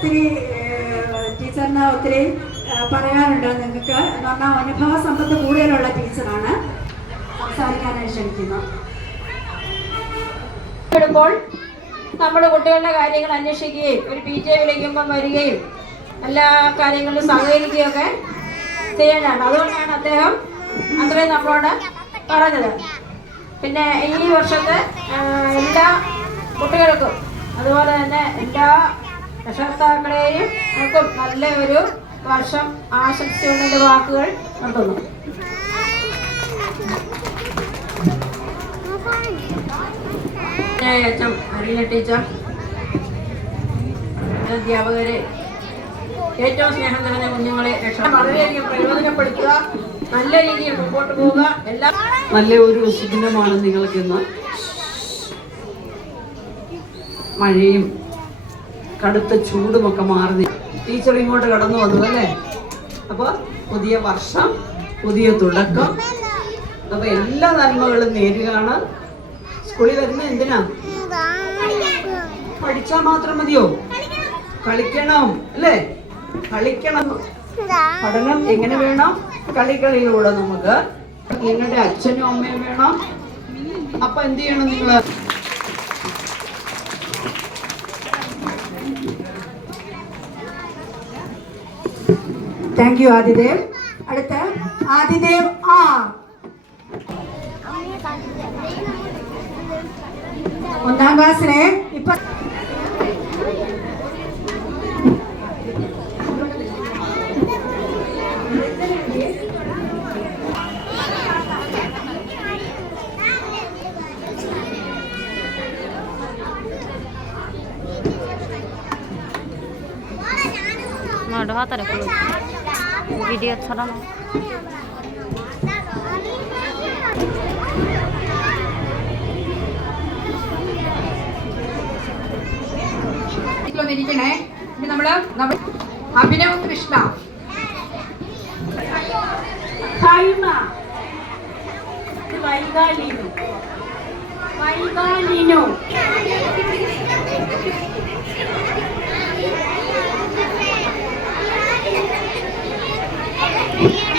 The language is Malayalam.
ഒത്തിരി ടീച്ചറിന് ഒത്തിരി പറയാനുണ്ട് നിങ്ങൾക്ക്. എന്ന് പറഞ്ഞാൽ അനുഭവ സമ്പത്ത് കൂടുതലുള്ള ടീച്ചറാണ്. സംസാരിക്കാനായി ക്ഷണിക്കുന്നു. നമ്മുടെ കുട്ടികളുടെ കാര്യങ്ങൾ അന്വേഷിക്കുകയും ഒരു PTA വിളിക്കുമ്പം വരികയും എല്ലാ കാര്യങ്ങളിലും സഹകരിക്കുകയൊക്കെ ചെയ്യാനാണ്. അതുകൊണ്ടാണ് അദ്ദേഹം അത്രയും നമ്മളോട് പറഞ്ഞത്. പിന്നെ ഈ വർഷത്തെ എല്ലാ കുട്ടികൾക്കും അതുപോലെ തന്നെ എല്ലാ രക്ഷകർത്താക്കളെയും നമുക്കും നല്ല ഒരു വർഷം ആശംസിച്ചുകൊണ്ടിൻ്റെ വാക്കുകൾ നടത്തുന്നു. അച്ഛൻ അറിയ ടീച്ചർ, അധ്യാപകരെ, ഏറ്റവും സ്നേഹം നിറഞ്ഞ കുഞ്ഞുങ്ങളെ വളരെയധികം പ്രയോജനപ്പെടുത്തുക, നല്ല രീതിയിൽ മുമ്പോട്ട് പോവുക. എല്ലാം നല്ല ഒരു സുദിനമാണ് നിങ്ങൾക്കിന്ന്. മഴയും കടുത്ത ചൂടുമൊക്കെ മാറി ടീച്ചർ ഇങ്ങോട്ട് കടന്നു വന്നു അല്ലേ. അപ്പോൾ പുതിയ വർഷം, പുതിയ തുടക്കം. അപ്പോൾ എല്ലാ നന്മകളും നേരുകയാണ്. സ്കൂളിൽ വരുന്നത് എന്തിനാ? പഠിച്ചാൽ മാത്രം മതിയോ? കളിക്കണം അല്ലേ? കളിക്കണം. പഠനം എങ്ങനെ വേണം? കളികളിലൂടെ. നമുക്ക് നിങ്ങളുടെ അച്ഛനും അമ്മയും വേണം. അപ്പൊ എന്ത് ചെയ്യണം നിങ്ങൾ? Thank you Adidev. അടുത്ത ആദിദേവ് R. ഒന്നാം ക്ലാസ്സിലെ ഇപ്പൊ ভিডিও ছড়ানো ഇരിക്കണേ. നമ്മള് അഭിനവ് കൃഷ്ണ, വൈകാലിനോ Yeah.